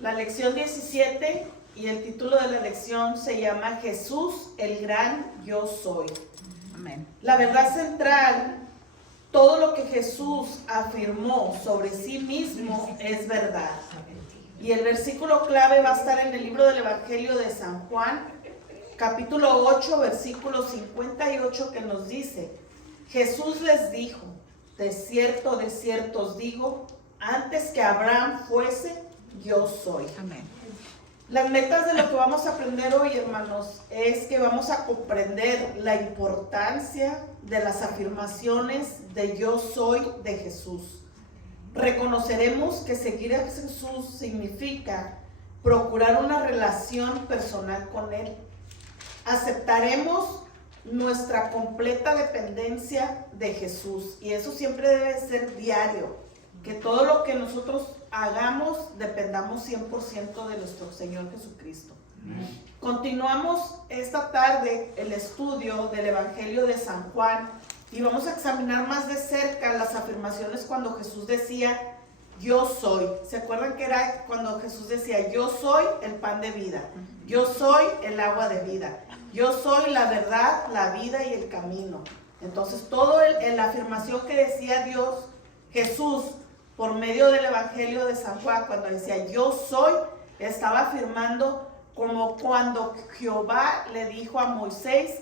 La lección 17 y el título de la lección se llama Jesús, el gran yo soy. Amén. La verdad central, todo lo que Jesús afirmó sobre sí mismo es verdad. Y el versículo clave va a estar en el libro del Evangelio de San Juan, capítulo 8, versículo 58, que nos dice: Jesús les dijo, de cierto os digo, antes que Abraham fuese, yo soy. Amén. Las metas de lo que vamos a aprender hoy, hermanos, es que vamos a comprender la importancia de las afirmaciones de yo soy de Jesús. Reconoceremos que seguir a Jesús significa procurar una relación personal con Él. Aceptaremos nuestra completa dependencia de Jesús, y eso siempre debe ser diario, que todo lo que nosotros hagamos dependamos 100% de nuestro Señor Jesucristo. Continuamos esta tarde el estudio del Evangelio de San Juan y vamos a examinar más de cerca las afirmaciones cuando Jesús decía yo soy. ¿Se acuerdan que era cuando Jesús decía yo soy el pan de vida, yo soy el agua de vida, yo soy la verdad, la vida y el camino? Entonces todo la afirmación que decía Jesús por medio del Evangelio de San Juan, cuando decía yo soy, estaba afirmando como cuando Jehová le dijo a Moisés,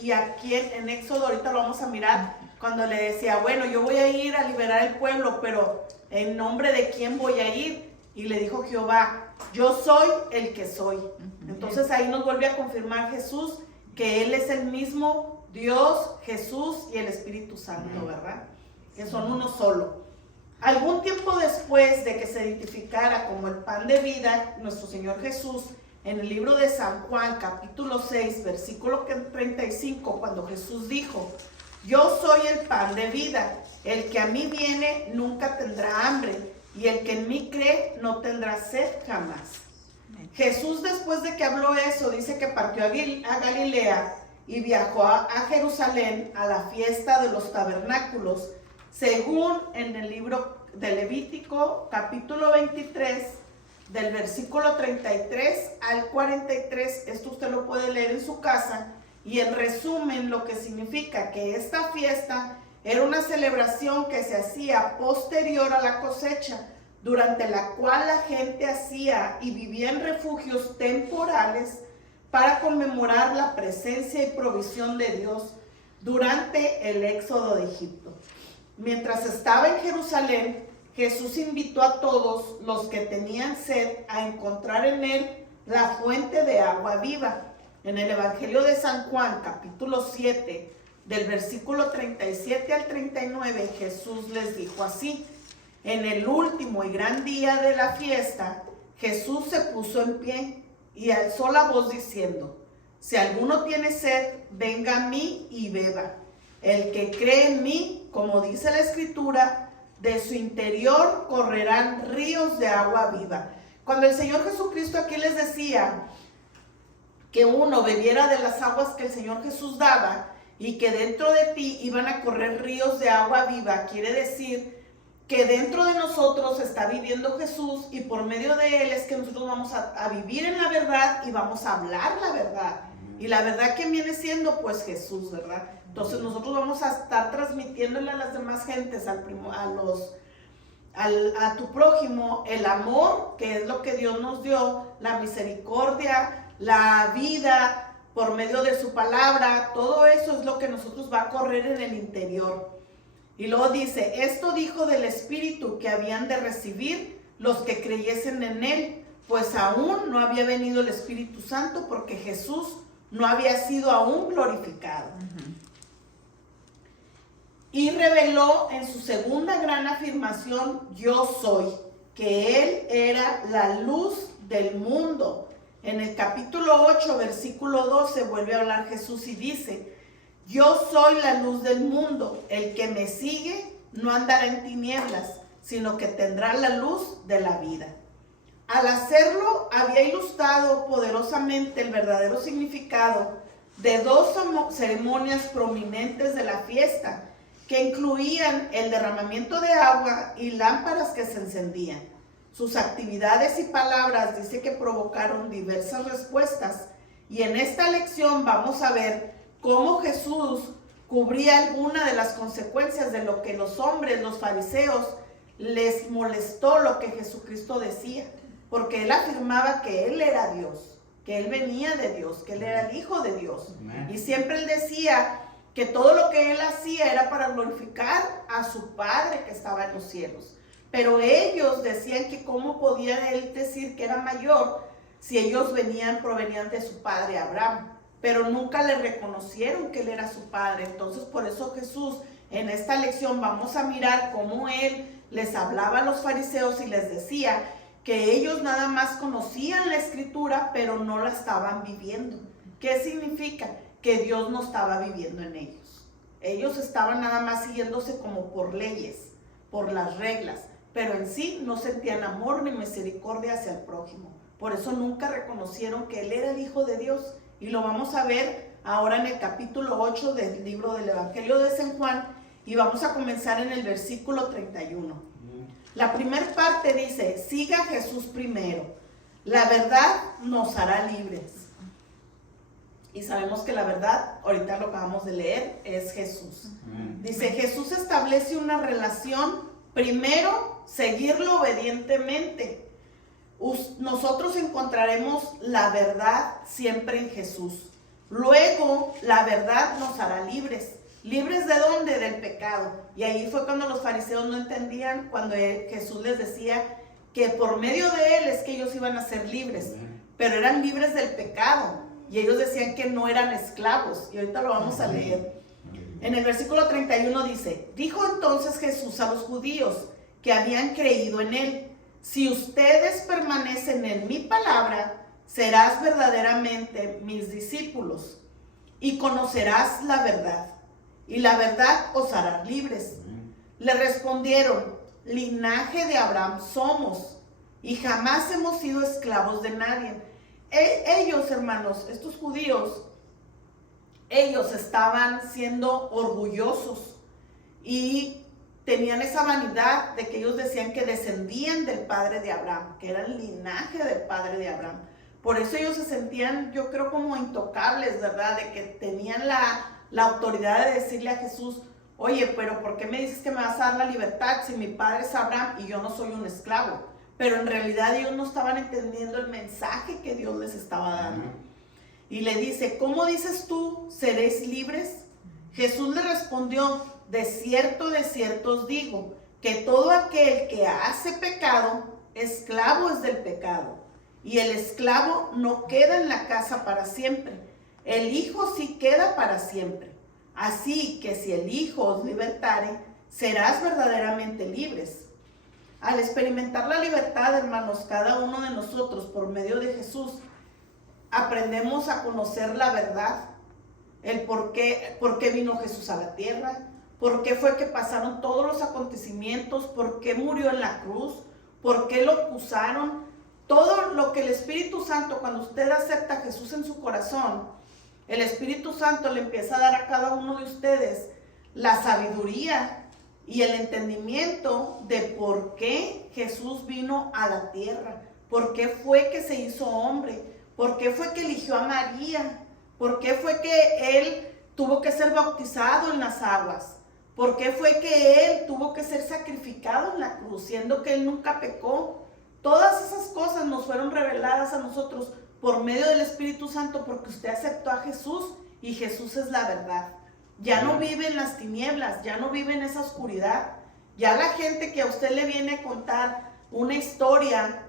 y aquí en Éxodo, ahorita lo vamos a mirar, cuando le decía, bueno, yo voy a ir a liberar el pueblo, pero ¿en nombre de quién voy a ir? Y le dijo Jehová, yo soy el que soy. Entonces ahí nos vuelve a confirmar Jesús que Él es el mismo Dios, Jesús y el Espíritu Santo, ¿verdad? Que son uno solo. Algún tiempo después de que se identificara como el pan de vida, nuestro Señor Jesús, en el libro de San Juan, capítulo 6, versículo 35, cuando Jesús dijo, yo soy el pan de vida, el que a mí viene nunca tendrá hambre, y el que en mí cree no tendrá sed jamás. Jesús, después de que habló eso, dice que partió a Galilea y viajó a Jerusalén a la fiesta de los tabernáculos, según en el libro de Levítico, capítulo 23, del versículo 33 al 43. Esto usted lo puede leer en su casa. Y en resumen, lo que significa que esta fiesta era una celebración que se hacía posterior a la cosecha, durante la cual la gente hacía y vivía en refugios temporales para conmemorar la presencia y provisión de Dios durante el éxodo de Egipto. Mientras estaba en Jerusalén, Jesús invitó a todos los que tenían sed a encontrar en Él la fuente de agua viva. En el Evangelio de San Juan, capítulo 7, del versículo 37 al 39, Jesús les dijo así: en el último y gran día de la fiesta, Jesús se puso en pie y alzó la voz diciendo, si alguno tiene sed, venga a mí y beba. El que cree en mí, como dice la Escritura, de su interior correrán ríos de agua viva. Cuando el Señor Jesucristo aquí les decía que uno bebiera de las aguas que el Señor Jesús daba y que dentro de ti iban a correr ríos de agua viva, quiere decir que dentro de nosotros está viviendo Jesús, y por medio de Él es que nosotros vamos a vivir en la verdad y vamos a hablar la verdad. Y la verdad, que viene siendo pues Jesús, ¿verdad? Entonces nosotros vamos a estar transmitiéndole a las demás gentes, a tu prójimo, el amor, que es lo que Dios nos dio, la misericordia, la vida por medio de su palabra. Todo eso es lo que nosotros va a correr en el interior. Y luego dice, esto dijo del Espíritu que habían de recibir los que creyesen en Él, pues aún no había venido el Espíritu Santo, porque Jesús no había sido aún glorificado. Y reveló en su segunda gran afirmación, yo soy, que Él era la luz del mundo. En el capítulo 8, versículo 12, vuelve a hablar Jesús y dice, yo soy la luz del mundo, el que me sigue no andará en tinieblas, sino que tendrá la luz de la vida. Al hacerlo, había ilustrado poderosamente el verdadero significado de dos ceremonias prominentes de la fiesta, que incluían el derramamiento de agua y lámparas que se encendían. Sus actividades y palabras dice que provocaron diversas respuestas. Y en esta lección vamos a ver cómo Jesús cubría alguna de las consecuencias de lo que los hombres, los fariseos, les molestó lo que Jesucristo decía. Porque él afirmaba que él era Dios, que él venía de Dios, que él era el Hijo de Dios. Y siempre él decía que todo lo que él hacía era para glorificar a su Padre que estaba en los cielos. Pero ellos decían que cómo podía él decir que era mayor si ellos provenían de su padre Abraham. Pero nunca le reconocieron que él era su padre. Entonces por eso Jesús, en esta lección vamos a mirar cómo él les hablaba a los fariseos y les decía que ellos nada más conocían la escritura, pero no la estaban viviendo. ¿Qué significa? Que Dios no estaba viviendo en ellos. Ellos estaban nada más siguiéndose como por leyes, por las reglas, pero en sí no sentían amor ni misericordia hacia el prójimo. Por eso nunca reconocieron que él era el Hijo de Dios. Y lo vamos a ver ahora en el capítulo 8 del libro del Evangelio de San Juan, y vamos a comenzar en el versículo 31. La primera parte dice: siga a Jesús primero, la verdad nos hará libres. Y sabemos que la verdad, ahorita lo acabamos de leer, es Jesús. Dice: Jesús establece una relación, primero, seguirlo obedientemente. Nosotros encontraremos la verdad siempre en Jesús. Luego, la verdad nos hará libres. ¿Libres de dónde? Del pecado. Y ahí fue cuando los fariseos no entendían, cuando Jesús les decía que por medio de él es que ellos iban a ser libres, pero eran libres del pecado. Y ellos decían que no eran esclavos. Y ahorita lo vamos a leer. En el versículo 31 dice: dijo entonces Jesús a los judíos que habían creído en él: si ustedes permanecen en mi palabra, serás verdaderamente mis discípulos y conocerás la verdad, y la verdad os hará libres. Le respondieron: linaje de Abraham somos, y jamás hemos sido esclavos de nadie. Ellos, hermanos, estos judíos, ellos estaban siendo orgullosos y tenían esa vanidad de que ellos decían que descendían del padre de Abraham, que era el linaje del padre de Abraham. Por eso ellos se sentían, yo creo, como intocables, ¿verdad? De que tenían la autoridad de decirle a Jesús: oye, pero ¿por qué me dices que me vas a dar la libertad si mi padre es Abraham y yo no soy un esclavo? Pero en realidad ellos no estaban entendiendo el mensaje que Dios les estaba dando. Y le dice: ¿cómo dices tú, seréis libres? Jesús le respondió: de cierto os digo, que todo aquel que hace pecado, esclavo es del pecado. Y el esclavo no queda en la casa para siempre, el Hijo sí queda para siempre. Así que si el Hijo os libertare, serás verdaderamente libres. Al experimentar la libertad, hermanos, cada uno de nosotros, por medio de Jesús, aprendemos a conocer la verdad, el por qué vino Jesús a la tierra, por qué fue que pasaron todos los acontecimientos, por qué murió en la cruz, por qué lo acusaron. Todo lo que el Espíritu Santo, cuando usted acepta a Jesús en su corazón, el Espíritu Santo le empieza a dar a cada uno de ustedes la sabiduría y el entendimiento de por qué Jesús vino a la tierra, por qué fue que se hizo hombre, por qué fue que eligió a María, por qué fue que él tuvo que ser bautizado en las aguas, por qué fue que él tuvo que ser sacrificado en la cruz, siendo que él nunca pecó. Todas esas cosas nos fueron reveladas a nosotros por medio del Espíritu Santo, porque usted aceptó a Jesús y Jesús es la verdad. Ya no vive en las tinieblas, ya no vive en esa oscuridad. Ya la gente que a usted le viene a contar una historia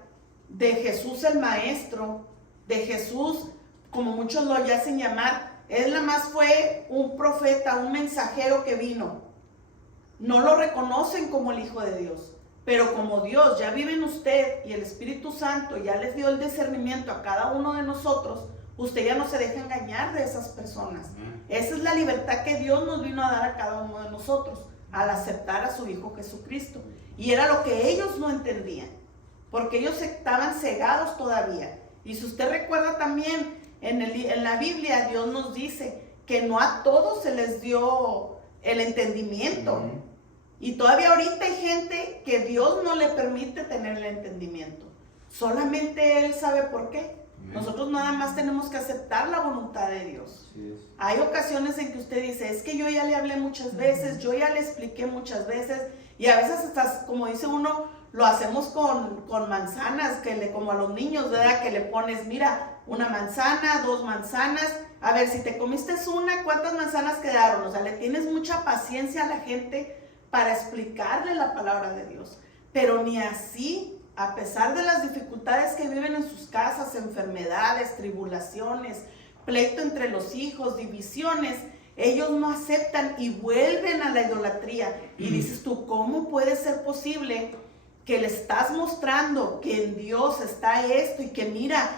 de Jesús el Maestro, de Jesús, como muchos lo hacen llamar, él nada más fue un profeta, un mensajero que vino. No lo reconocen como el Hijo de Dios, pero como Dios ya vive en usted y el Espíritu Santo ya les dio el discernimiento a cada uno de nosotros, usted ya no se deja engañar de esas personas. Esa es la libertad que Dios nos vino a dar a cada uno de nosotros al aceptar a su Hijo Jesucristo. Y era lo que ellos no entendían, porque ellos estaban cegados todavía. Y si usted recuerda también, en la Biblia Dios nos dice que no a todos se les dio el entendimiento. Y todavía ahorita hay gente que Dios no le permite tener el entendimiento. Solamente Él sabe por qué. Nosotros nada más tenemos que aceptar la voluntad de Dios. Hay ocasiones en que usted dice, es que yo ya le hablé muchas veces, yo ya le expliqué muchas veces, y a veces hasta, como dice uno, lo hacemos con manzanas, como a los niños, ¿verdad? Que le pones, mira, una manzana, 2 manzanas, a ver, si te comiste una, ¿cuántas manzanas quedaron? O sea, le tienes mucha paciencia a la gente para explicarle la palabra de Dios, pero ni así. A pesar de las dificultades que viven en sus casas, enfermedades, tribulaciones, pleito entre los hijos, divisiones, ellos no aceptan y vuelven a la idolatría. Y dices tú, ¿cómo puede ser posible que le estás mostrando que en Dios está esto y que mira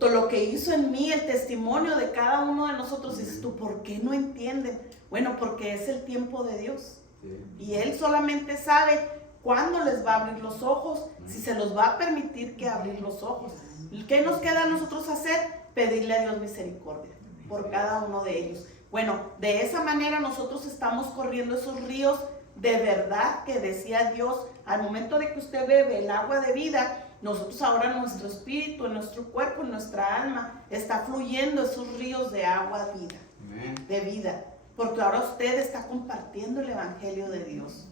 todo lo que hizo en mí, el testimonio de cada uno de nosotros? Dices tú, ¿por qué no entienden? Bueno, porque es el tiempo de Dios. Y Él solamente sabe cuándo les va a abrir los ojos, si se los va a permitir que abrir los ojos. ¿Qué nos queda a nosotros hacer? Pedirle a Dios misericordia por cada uno de ellos. Bueno, de esa manera nosotros estamos corriendo esos ríos de verdad que decía Dios. Al momento de que usted bebe el agua de vida, nosotros ahora en nuestro espíritu, en nuestro cuerpo, en nuestra alma, está fluyendo esos ríos de agua vida, de vida. Porque ahora usted está compartiendo el evangelio de Dios.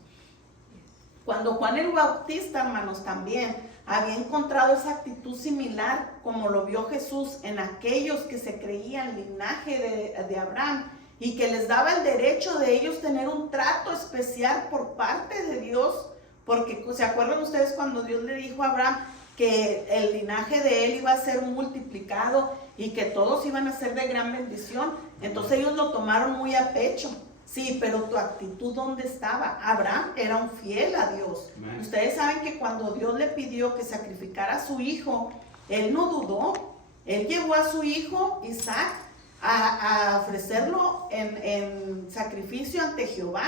Cuando Juan el Bautista, hermanos, también había encontrado esa actitud similar como lo vio Jesús en aquellos que se creían linaje de Abraham y que les daba el derecho de ellos tener un trato especial por parte de Dios, porque ¿se acuerdan ustedes cuando Dios le dijo a Abraham que el linaje de él iba a ser multiplicado y que todos iban a ser de gran bendición? Entonces ellos lo tomaron muy a pecho. Sí, pero tu actitud, ¿dónde estaba? Abraham era un fiel a Dios. Ustedes saben que cuando Dios le pidió que sacrificara a su hijo, él no dudó. Él llevó a su hijo Isaac a ofrecerlo en sacrificio ante Jehová.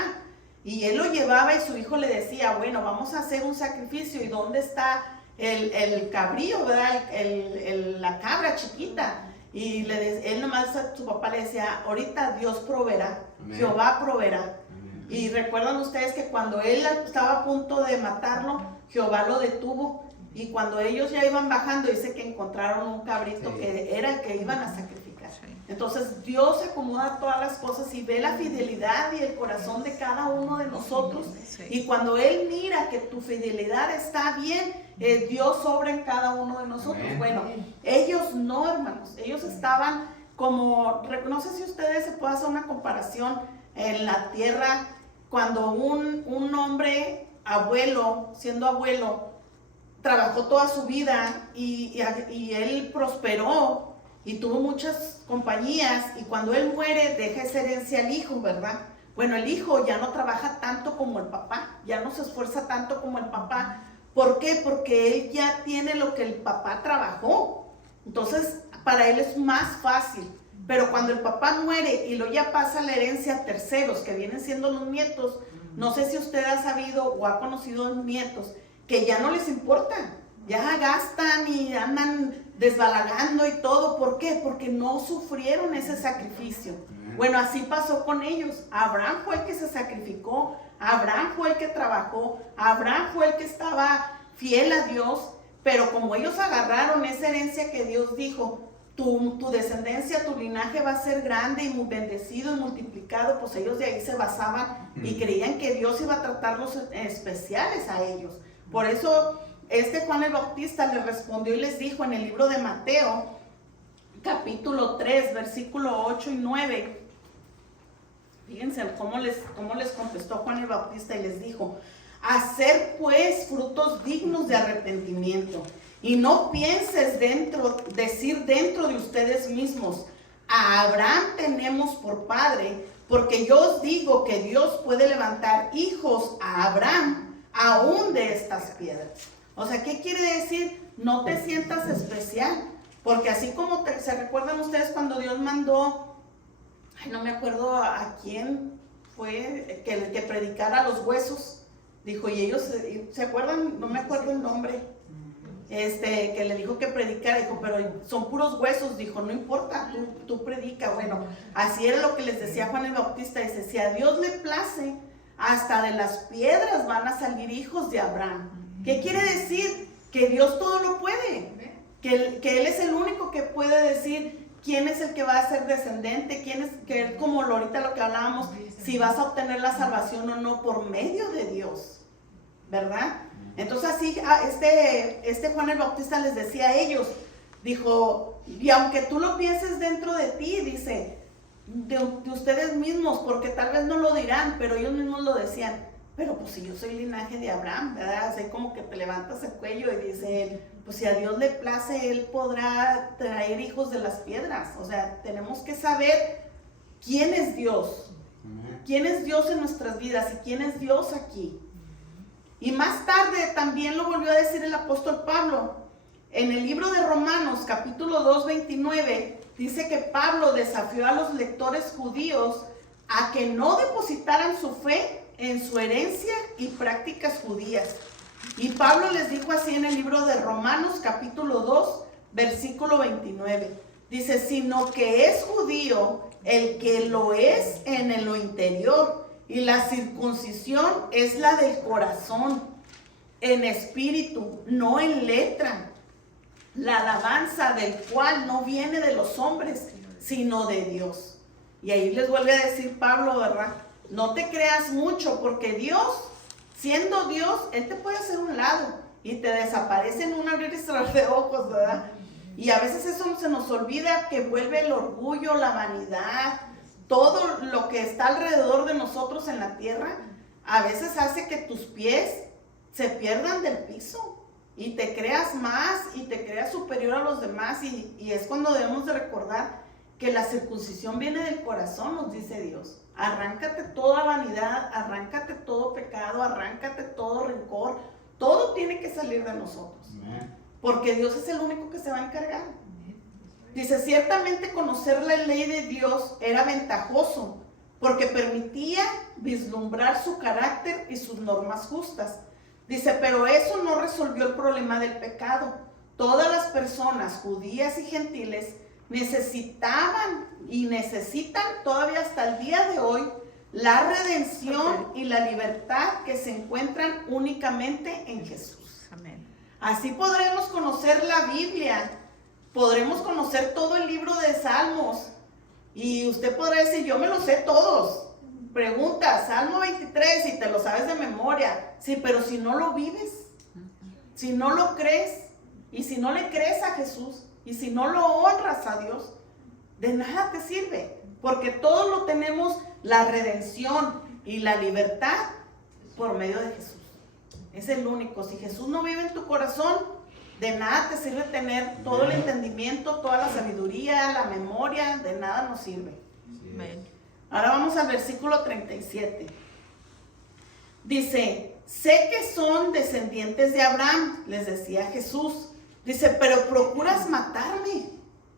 Y él lo llevaba y su hijo le decía, bueno, vamos a hacer un sacrificio. ¿Y dónde está el cabrío, verdad? La cabra chiquita. Y él nomás, su papá le decía, ahorita Dios proveerá, amén. Jehová proveerá. Amén. Y recuerdan ustedes que cuando él estaba a punto de matarlo, Jehová lo detuvo. Y cuando ellos ya iban bajando, dice que encontraron un cabrito, sí, que era el que iban a sacrificar. Sí. Entonces Dios acomoda todas las cosas y ve la fidelidad y el corazón de cada uno de nosotros. Sí. Y cuando Él mira que tu fidelidad está bien, Dios obra en cada uno de nosotros. Amén. Bueno, ellos no, hermanos, ellos estaban como, no sé si ustedes se puede hacer una comparación en la tierra, cuando un hombre abuelo, siendo abuelo, trabajó toda su vida y él prosperó y tuvo muchas compañías, y cuando él muere deja esa herencia al hijo, ¿verdad? Bueno, el hijo ya no trabaja tanto como el papá, ya no se esfuerza tanto como el papá. ¿Por qué? Porque él ya tiene lo que el papá trabajó. Entonces, para él es más fácil. Pero cuando el papá muere y lo ya pasa la herencia a terceros, que vienen siendo los nietos, no sé si usted ha sabido o ha conocido nietos que ya no les importa, ya gastan y andan desbalagando y todo. ¿Por qué? Porque no sufrieron ese sacrificio. Bueno, así pasó con ellos. Abraham fue el que se sacrificó, Abraham fue el que trabajó, Abraham fue el que estaba fiel a Dios, pero como ellos agarraron esa herencia que Dios dijo, tu descendencia, tu linaje va a ser grande y muy bendecido y multiplicado, pues ellos de ahí se basaban y creían que Dios iba a tratarlos especiales a ellos. Por eso Juan el Bautista les respondió y les dijo en el libro de Mateo, capítulo 3, versículo 8 y 9, fíjense cómo les contestó Juan el Bautista y les dijo: hacer pues frutos dignos de arrepentimiento, y no pienses decir dentro de ustedes mismos, a Abraham tenemos por padre, porque yo os digo que Dios puede levantar hijos a Abraham aún de estas piedras. O sea, ¿qué quiere decir? No te sientas especial, porque así como se recuerdan ustedes cuando Dios mandó, no me acuerdo a quién fue, que predicara a los huesos, dijo, y ellos, ¿se acuerdan? No me acuerdo el nombre, que le dijo que predicara, dijo, pero son puros huesos, dijo, no importa, tú predica. Bueno, así era lo que les decía Juan el Bautista, dice, si a Dios le place hasta de las piedras van a salir hijos de Abraham. ¿Qué quiere decir? Que Dios todo lo puede, que Él es el único que puede decir quién es el que va a ser descendente, quién es, que como ahorita lo que hablábamos, si vas a obtener la salvación o no por medio de Dios, ¿verdad? Entonces así este Juan el Bautista les decía a ellos, dijo, y aunque tú lo pienses dentro de ti, dice, de ustedes mismos, porque tal vez no lo dirán, pero ellos mismos lo decían, pero pues si yo soy linaje de Abraham, ¿verdad? Así como que te levantas el cuello y dice, pues si a Dios le place, Él podrá traer hijos de las piedras. O sea, tenemos que saber quién es Dios, quién es Dios en nuestras vidas y quién es Dios aquí. Y más tarde también lo volvió a decir el apóstol Pablo. En el libro de Romanos, capítulo 2, 29, dice que Pablo desafió a los lectores judíos a que no depositaran su fe en su herencia y prácticas judías. Y Pablo les dijo así en el libro de Romanos, capítulo 2, versículo 29. Dice, sino que es judío el que lo es en lo interior, y la circuncisión es la del corazón, en espíritu, no en letra. La alabanza del cual no viene de los hombres, sino de Dios. Y ahí les vuelve a decir Pablo, ¿verdad? No te creas mucho, porque Dios, siendo Dios, Él te puede hacer un lado y te desaparece en un abrir y cerrar de ojos, ¿verdad? Y a veces eso se nos olvida, que vuelve el orgullo, la vanidad, todo lo que está alrededor de nosotros en la tierra, a veces hace que tus pies se pierdan del piso y te creas más y te creas superior a los demás, y es cuando debemos de recordar que la circuncisión viene del corazón, nos dice Dios. Arráncate toda vanidad, arráncate todo pecado, arráncate todo rencor, todo tiene que salir de nosotros, porque Dios es el único que se va a encargar. Dice, ciertamente conocer la ley de Dios era ventajoso, porque permitía vislumbrar su carácter y sus normas justas. Dice, pero eso no resolvió el problema del pecado. Todas las personas, judías y gentiles, necesitaban y necesitan todavía hasta el día de hoy la redención y la libertad que se encuentran únicamente en Jesús. Amén. Así podremos conocer la Biblia, podremos conocer todo el libro de Salmos, y usted podrá decir, yo me los sé todos. Pregunta, Salmo 23, y te lo sabes de memoria. Sí, pero si no lo vives, si no lo crees, y si no le crees a Jesús, y si no lo honras a Dios, de nada te sirve, porque todos lo tenemos, la redención y la libertad por medio de Jesús. Es el único. Si Jesús no vive en tu corazón, de nada te sirve tener todo el entendimiento, toda la sabiduría, la memoria, de nada nos sirve. Ahora vamos al versículo 37. Dice, sé que son descendientes de Abraham, les decía Jesús. Dice, pero procuras matarme.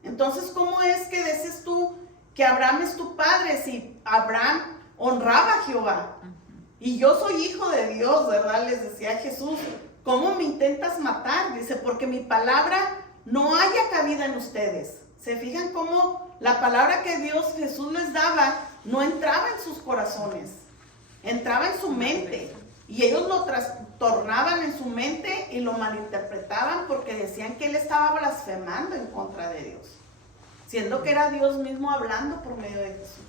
Entonces, ¿cómo es que dices tú que Abraham es tu padre si Abraham honraba a Jehová? Y yo soy hijo de Dios, ¿verdad? Les decía Jesús. ¿Cómo me intentas matar? Dice, porque mi palabra no haya cabida en ustedes. ¿Se fijan cómo la palabra que Jesús les daba no entraba en sus corazones? Entraba en su mente. Y ellos lo trastornaban en su mente y lo malinterpretaban, porque decían que él estaba blasfemando en contra de Dios, siendo que era Dios mismo hablando por medio de Jesús.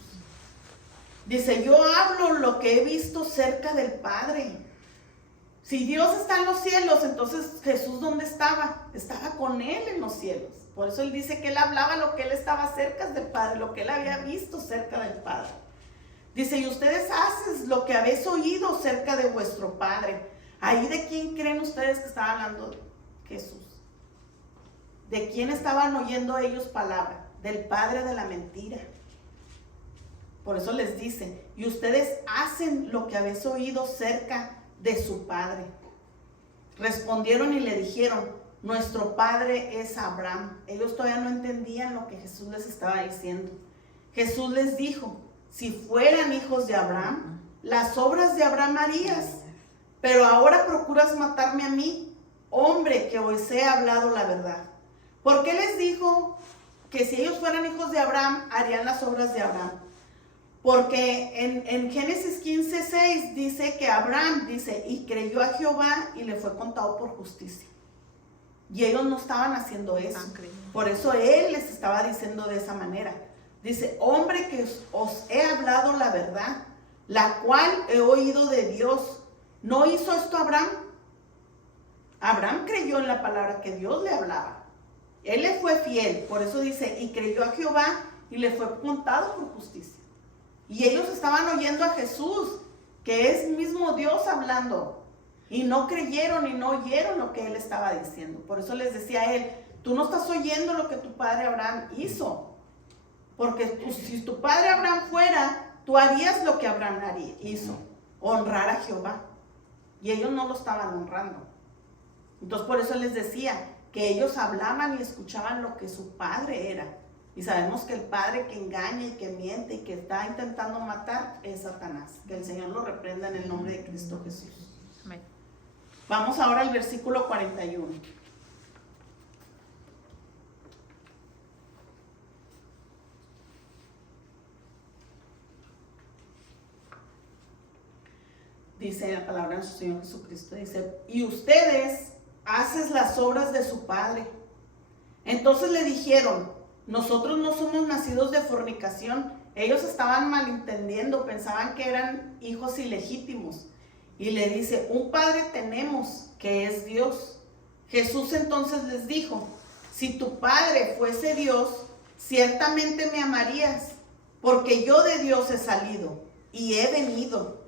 Dice, yo hablo lo que he visto cerca del Padre. Si Dios está en los cielos, entonces Jesús, ¿dónde estaba? Estaba con Él en los cielos. Por eso Él dice que Él hablaba lo que Él estaba cerca del Padre, lo que Él había visto cerca del Padre. Dice, y ustedes hacen lo que habéis oído cerca de vuestro Padre. ¿Ahí de quién creen ustedes que estaba hablando Jesús? ¿De quién estaban oyendo ellos palabra? Del padre de la mentira. Por eso les dice, y ustedes hacen lo que habéis oído cerca de su padre. Respondieron y le dijeron, nuestro padre es Abraham. Ellos todavía no entendían lo que Jesús les estaba diciendo. Jesús les dijo, si fueran hijos de Abraham, las obras de Abraham harías, pero ahora procuras matarme a mí, hombre que os he hablado la verdad. ¿Por qué les dijo que si ellos fueran hijos de Abraham, harían las obras de Abraham? Porque en Génesis 15:6 dice que Abraham, dice, y creyó a Jehová y le fue contado por justicia. Y ellos no estaban haciendo eso. Por eso él les estaba diciendo de esa manera. Dice, hombre que os he hablado la verdad, la cual he oído de Dios. ¿No hizo esto Abraham? Abraham creyó en la palabra que Dios le hablaba. Él le fue fiel. Por eso dice, y creyó a Jehová y le fue contado por justicia. Y ellos estaban oyendo a Jesús, que es mismo Dios hablando. Y no creyeron y no oyeron lo que él estaba diciendo. Por eso les decía a él, tú no estás oyendo lo que tu padre Abraham hizo. Porque si tu padre Abraham fuera, tú harías lo que Abraham hizo, honrar a Jehová. Y ellos no lo estaban honrando. Entonces por eso les decía que ellos hablaban y escuchaban lo que su padre era. Y sabemos que el padre que engaña y que miente y que está intentando matar es Satanás. Que el Señor lo reprenda en el nombre de Cristo Jesús. Amén. Vamos ahora al versículo 41. Dice la palabra de nuestro Señor Jesucristo, dice, y ustedes hacen las obras de su padre. Entonces le dijeron, nosotros no somos nacidos de fornicación. Ellos estaban malentendiendo, pensaban que eran hijos ilegítimos. Y le dice, un padre tenemos, que es Dios. Jesús entonces les dijo, si tu padre fuese Dios, ciertamente me amarías, porque yo de Dios he salido y he venido.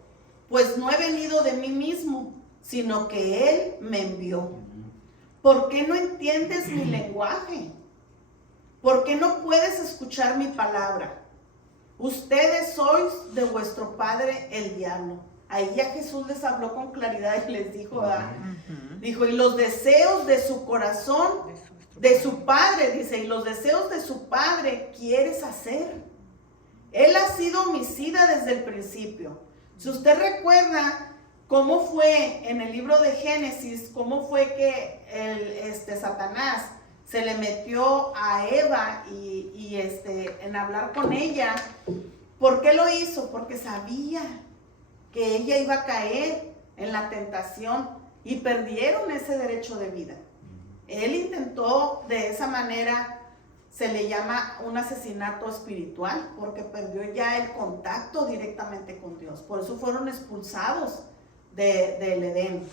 Pues no he venido de mí mismo, sino que Él me envió. ¿Por qué no entiendes mi lenguaje? ¿Por qué no puedes escuchar mi palabra? Ustedes sois de vuestro padre el diablo. Ahí ya Jesús les habló con claridad y les dijo, ¿verdad? Dijo, y los deseos de su corazón, de su padre, dice, y los deseos de su padre quieres hacer. Él ha sido homicida desde el principio. Si usted recuerda cómo fue en el libro de Génesis, cómo fue que Satanás se le metió a Eva y en hablar con ella. ¿Por qué lo hizo? Porque sabía que ella iba a caer en la tentación y perdieron ese derecho de vida. Él intentó de esa manera, se le llama un asesinato espiritual, porque perdió ya el contacto directamente con Dios. Por eso fueron expulsados del Edén.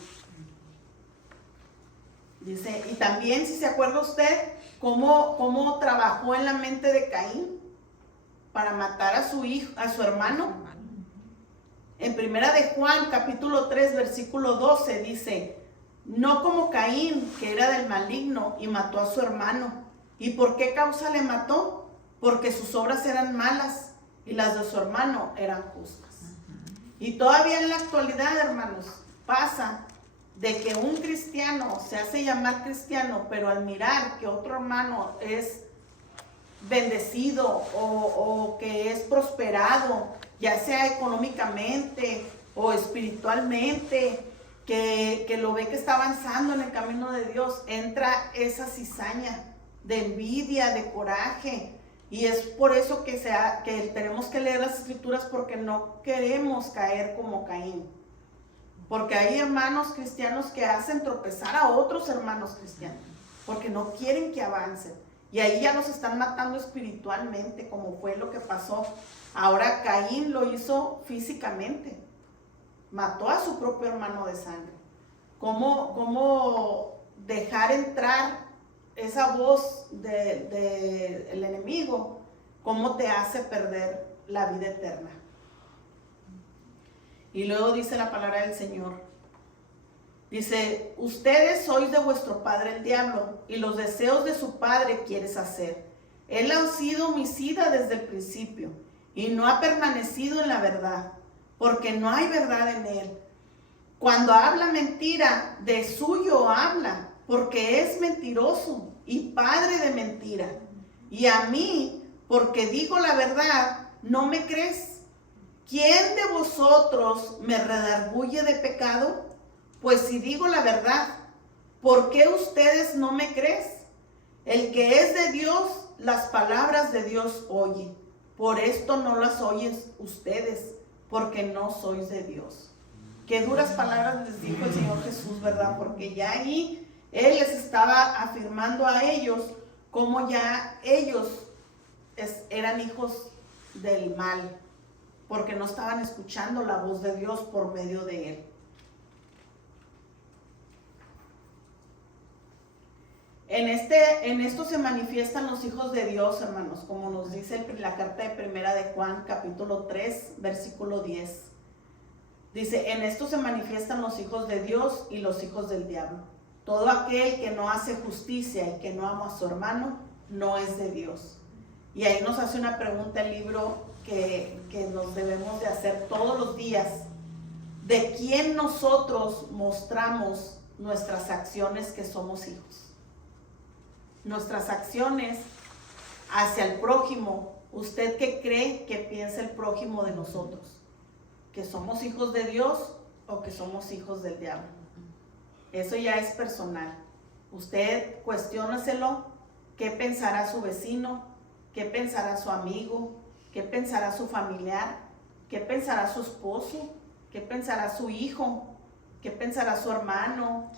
Dice, y también si se acuerda usted cómo trabajó en la mente de Caín para matar a su hijo, a su hermano. En primera de Juan, capítulo 3, versículo 12, dice, no como Caín, que era del maligno y mató a su hermano. ¿Y por qué causa le mató? Porque sus obras eran malas y las de su hermano eran justas. Y todavía en la actualidad, hermanos, pasa de que un cristiano se hace llamar cristiano, pero al mirar que otro hermano es bendecido o que es prosperado, ya sea económicamente o espiritualmente, que lo ve que está avanzando en el camino de Dios, entra esa cizaña de envidia, de coraje. Y es por eso que tenemos que leer las escrituras, porque no queremos caer como Caín. Porque hay hermanos cristianos que hacen tropezar a otros hermanos cristianos, porque no quieren que avancen. Y ahí ya los están matando espiritualmente, como fue lo que pasó. Ahora Caín lo hizo físicamente. Mató a su propio hermano de sangre. ¿Cómo dejar entrar esa voz del enemigo? ¿Cómo te hace perder la vida eterna? Y luego dice la palabra del Señor. Dice, ustedes sois de vuestro padre el diablo, y los deseos de su padre quieres hacer. Él ha sido homicida desde el principio, y no ha permanecido en la verdad, porque no hay verdad en él. Cuando habla mentira, de suyo habla, porque es mentiroso y padre de mentira. Y a mí, porque digo la verdad, no me crees. ¿Quién de vosotros me redarguye de pecado? Pues si digo la verdad, ¿por qué ustedes no me creen? El que es de Dios, las palabras de Dios oye. Por esto no las oyes ustedes, porque no sois de Dios. Qué duras palabras les dijo el Señor Jesús, ¿verdad? Porque ya ahí Él les estaba afirmando a ellos como ya ellos eran hijos del mal, porque no estaban escuchando la voz de Dios por medio de Él. En esto se manifiestan los hijos de Dios, hermanos, como nos dice la carta de Primera de Juan, capítulo 3, versículo 10. Dice, en esto se manifiestan los hijos de Dios y los hijos del diablo. Todo aquel que no hace justicia y que no ama a su hermano, no es de Dios. Y ahí nos hace una pregunta el libro que nos debemos de hacer todos los días. ¿De quién nosotros mostramos nuestras acciones que somos hijos? Nuestras acciones hacia el prójimo. ¿Usted qué cree que piensa el prójimo de nosotros? ¿Que somos hijos de Dios o que somos hijos del diablo? Eso ya es personal. Usted cuestióneselo. ¿Qué pensará su vecino? ¿Qué pensará su amigo? ¿Qué pensará su familiar? ¿Qué pensará su esposo? ¿Qué pensará su hijo? ¿Qué pensará su hermano?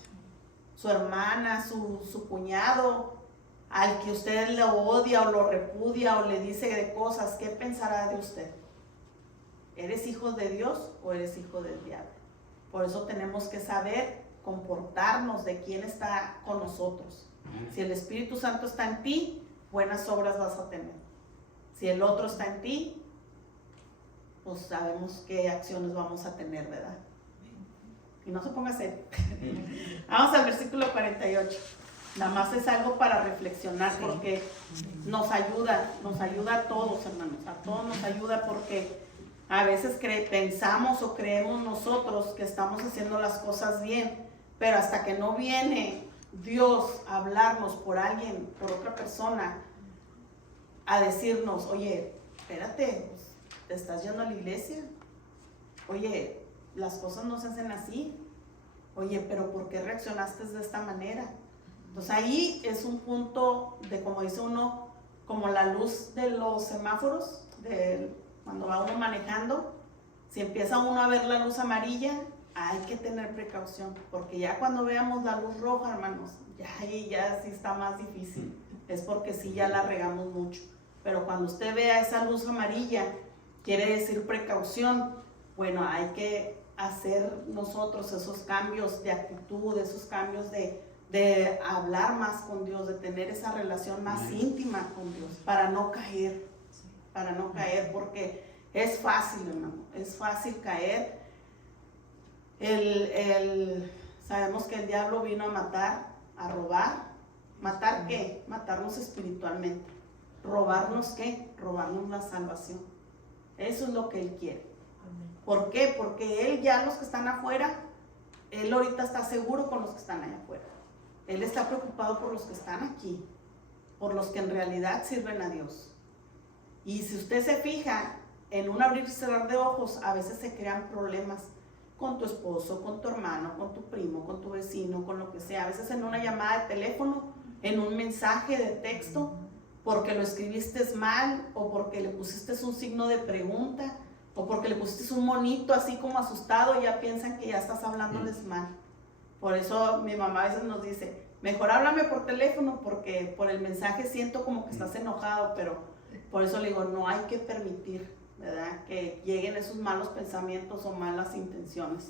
Su hermana, su cuñado, al que usted lo odia o lo repudia o le dice de cosas. ¿Qué pensará de usted? ¿Eres hijo de Dios o eres hijo del diablo? Por eso tenemos que saber comportarnos de quién está con nosotros. Si el Espíritu Santo está en ti, buenas obras vas a tener. Si el otro está en ti, pues sabemos qué acciones vamos a tener, ¿verdad? Y no se ponga serio. Vamos al versículo 48. Nada más es algo para reflexionar, porque nos ayuda a todos, hermanos. A todos nos ayuda, porque a veces pensamos o creemos nosotros que estamos haciendo las cosas bien, pero hasta que no viene Dios a hablarnos por alguien, por otra persona, a decirnos, oye, espérate, ¿te estás yendo a la iglesia? Oye, las cosas no se hacen así. Oye, pero ¿por qué reaccionaste de esta manera? Entonces ahí es un punto de, como dice uno, como la luz de los semáforos, cuando va uno manejando. Si empieza uno a ver la luz amarilla, hay que tener precaución, porque ya cuando veamos la luz roja, hermanos, ya sí está más difícil. Es porque sí ya la regamos mucho. Pero cuando usted vea esa luz amarilla, quiere decir precaución. Bueno, hay que hacer nosotros esos cambios de actitud, esos cambios de hablar más con Dios, de tener esa relación más íntima con Dios, para no caer, porque es fácil, hermano, es fácil caer. Sabemos que el diablo vino a matar, a robar. ¿Matar qué? Matarnos espiritualmente. ¿Robarnos qué? Robarnos la salvación. Eso es lo que él quiere. ¿Por qué? Porque él ya, los que están afuera, él ahorita está seguro con los que están allá afuera. Él está preocupado por los que están aquí, por los que en realidad sirven a Dios. Y si usted se fija, en un abrir y cerrar de ojos, a veces se crean problemas con tu esposo, con tu hermano, con tu primo, con tu vecino, con lo que sea. A veces en una llamada de teléfono, en un mensaje de texto, porque lo escribiste mal, o porque le pusiste un signo de pregunta, o porque le pusiste un monito así como asustado, y ya piensan que ya estás hablándoles mal. Por eso mi mamá a veces nos dice, mejor háblame por teléfono, porque por el mensaje siento como que estás enojado, pero por eso le digo, no hay que permitir, ¿verdad?, que lleguen esos malos pensamientos o malas intenciones.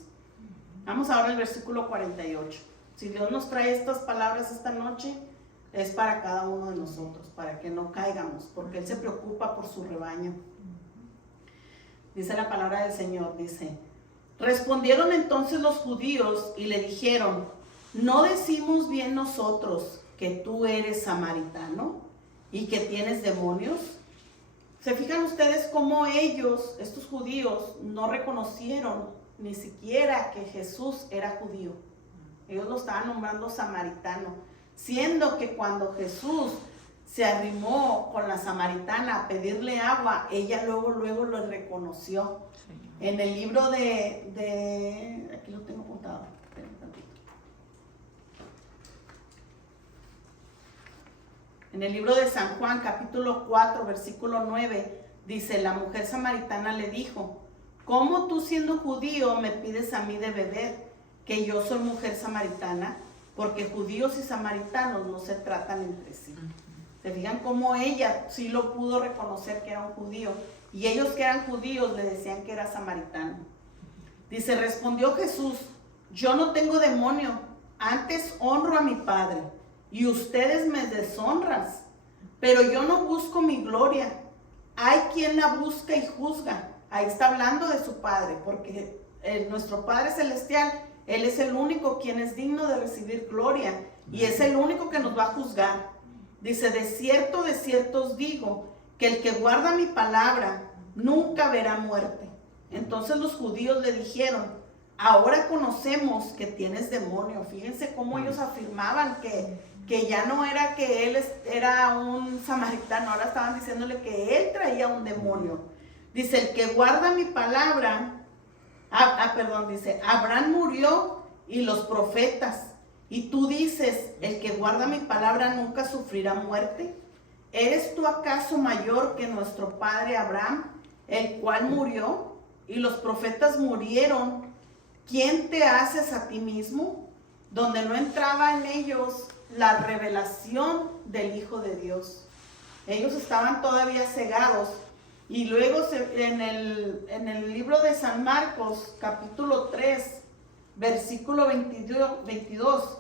Vamos ahora al versículo 48. Si Dios nos trae estas palabras esta noche, es para cada uno de nosotros, para que no caigamos, porque Él se preocupa por su rebaño. Dice la palabra del Señor, dice, respondieron entonces los judíos y le dijeron, ¿no decimos bien nosotros que tú eres samaritano y que tienes demonios? ¿Se fijan ustedes cómo ellos, estos judíos, no reconocieron ni siquiera que Jesús era judío? Ellos lo estaban nombrando samaritano, siendo que cuando Jesús se arrimó con la samaritana a pedirle agua, ella luego lo reconoció. En el libro aquí lo tengo apuntado, en el libro de San Juan, capítulo 4, versículo 9, Dice, la mujer samaritana le dijo, ¿cómo tú siendo judío me pides a mí de beber, que yo soy mujer samaritana? Porque judíos y samaritanos no se tratan entre sí. ¿Se fijan cómo ella sí lo pudo reconocer que era un judío? Y ellos que eran judíos le decían que era samaritano. Dice, respondió Jesús, yo no tengo demonio, antes honro a mi Padre, y ustedes me deshonran. Pero yo no busco mi gloria, hay quien la busca y juzga. Ahí está hablando de su Padre, porque nuestro Padre Celestial, Él es el único quien es digno de recibir gloria, y es el único que nos va a juzgar. Dice, de cierto os digo, que el que guarda mi palabra nunca verá muerte. Entonces los judíos le dijeron, ahora conocemos que tienes demonio. Fíjense cómo ellos afirmaban que ya no era que él era un samaritano, ahora estaban diciéndole que él traía un demonio. Dice, el que guarda mi palabra, dice, Abraham murió y los profetas, y tú dices, el que guarda mi palabra nunca sufrirá muerte. ¿Eres tú acaso mayor que nuestro padre Abraham, el cual murió y los profetas murieron? ¿Quién te haces a ti mismo? Donde no entraba en ellos la revelación del Hijo de Dios. Ellos estaban todavía cegados. Y luego en el libro de San Marcos, capítulo 3, versículo 22,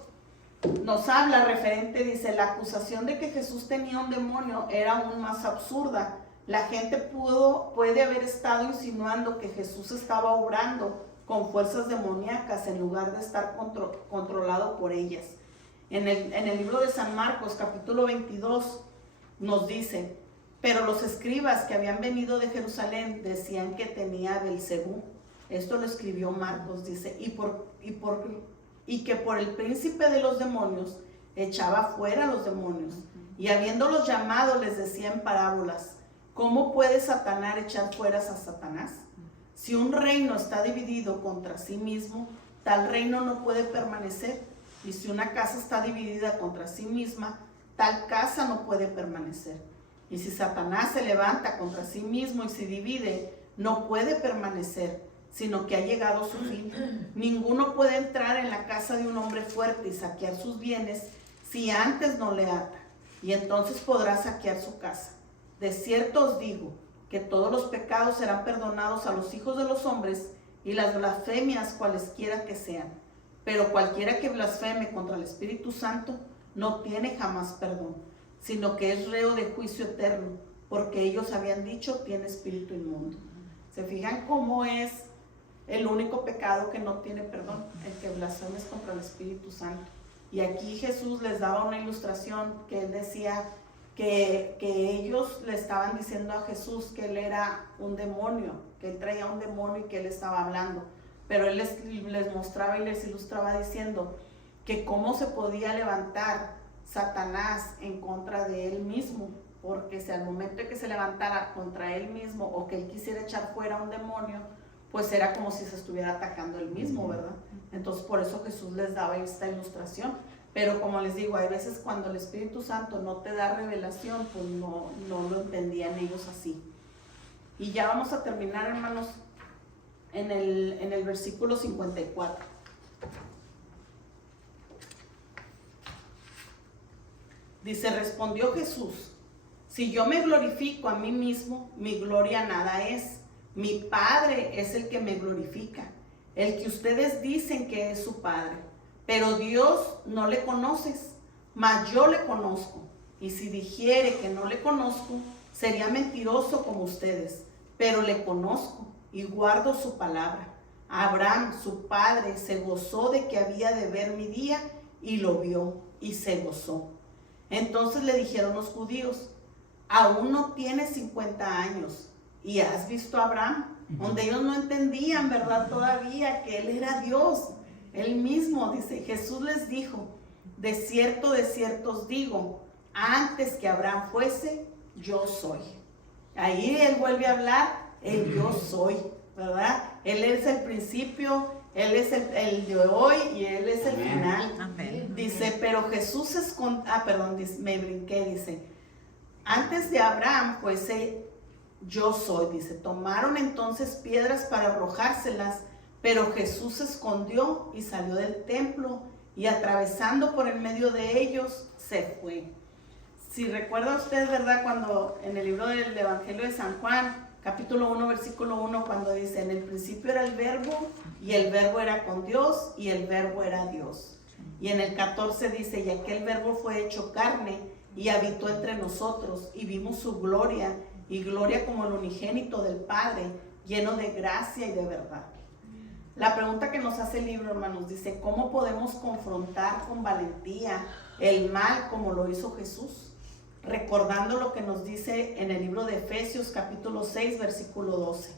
nos habla referente, dice, la acusación de que Jesús tenía un demonio era aún más absurda. La gente puede haber estado insinuando que Jesús estaba obrando con fuerzas demoníacas en lugar de estar controlado por ellas. En el libro de San Marcos, capítulo 22, nos dice, pero los escribas que habían venido de Jerusalén decían que tenía Belcebú. Esto lo escribió Marcos, dice, y que por el príncipe de los demonios echaba fuera a los demonios. Y habiéndolos llamado les decía en parábolas, ¿cómo puede Satanás echar fuera a Satanás? Si un reino está dividido contra sí mismo, tal reino no puede permanecer. Y si una casa está dividida contra sí misma, tal casa no puede permanecer. Y si Satanás se levanta contra sí mismo y se divide, no puede permanecer, sino que ha llegado su fin. Ninguno puede entrar en la casa de un hombre fuerte y saquear sus bienes si antes no le ata, y entonces podrá saquear su casa. De cierto os digo que todos los pecados serán perdonados a los hijos de los hombres y las blasfemias cualesquiera que sean, pero cualquiera que blasfeme contra el Espíritu Santo no tiene jamás perdón, sino que es reo de juicio eterno, porque ellos habían dicho tiene espíritu inmundo. ¿Se fijan cómo es el único pecado que no tiene perdón? El que blasfemes contra el Espíritu Santo. Y aquí Jesús les daba una ilustración que él decía que ellos le estaban diciendo a Jesús que él era un demonio, que él traía un demonio y que él estaba hablando. Pero él les mostraba y les ilustraba diciendo que cómo se podía levantar Satanás en contra de él mismo, porque si al momento de que se levantara contra él mismo o que él quisiera echar fuera un demonio, pues era como si se estuviera atacando él mismo, ¿verdad? Entonces por eso Jesús les daba esta ilustración. Pero como les digo, hay veces cuando el Espíritu Santo no te da revelación, pues no lo entendían ellos así. Y ya vamos a terminar, hermanos, en el versículo 54. Dice, respondió Jesús, si yo me glorifico a mí mismo, mi gloria nada es. Mi Padre es el que me glorifica, el que ustedes dicen que es su Padre. Pero Dios no le conoces, mas yo le conozco. Y si dijere que no le conozco, sería mentiroso como ustedes. Pero le conozco y guardo su palabra. Abraham, su padre, se gozó de que había de ver mi día y lo vio y se gozó. Entonces le dijeron los judíos, aún no tienes 50 años y has visto a Abraham, donde ellos no entendían, ¿verdad? Todavía que él era Dios, él mismo. Dice, Jesús les dijo, de cierto os digo, antes que Abraham fuese, yo soy. Ahí él vuelve a hablar, el yo soy, ¿verdad? Él es el principio, él es el de hoy y él es el final. Amén. Dice, pero Jesús me brinqué, dice, antes de Abraham fuese yo soy, dice. Tomaron entonces piedras para arrojárselas, pero Jesús se escondió y salió del templo y atravesando por el medio de ellos se fue. Si recuerda usted, ¿verdad? Cuando en el libro del Evangelio de San Juan, capítulo 1, versículo 1, cuando dice, en el principio era el verbo y el verbo era con Dios y el verbo era Dios. Y en el 14 dice, y aquel verbo fue hecho carne y habitó entre nosotros y vimos su gloria y gloria como el unigénito del Padre, lleno de gracia y de verdad. La pregunta que nos hace el libro, hermanos, dice, ¿cómo podemos confrontar con valentía el mal como lo hizo Jesús? Recordando lo que nos dice en el libro de Efesios capítulo 6 versículo 12,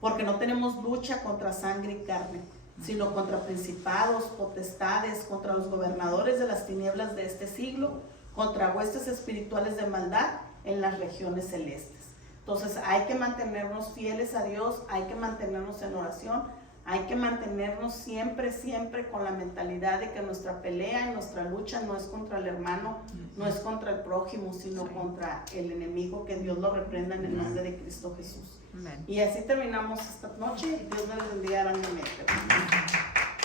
porque no tenemos lucha contra sangre y carne, sino contra principados, potestades, contra los gobernadores de las tinieblas de este siglo, contra huestes espirituales de maldad en las regiones celestes. Entonces hay que mantenernos fieles a Dios, hay que mantenernos en oración, hay que mantenernos siempre con la mentalidad de que nuestra pelea y nuestra lucha no es contra el hermano, no es contra el prójimo, sino contra el enemigo, que Dios lo reprenda en el nombre de Cristo Jesús. Amén. Y así terminamos esta noche. Dios me les bendiga grandemente.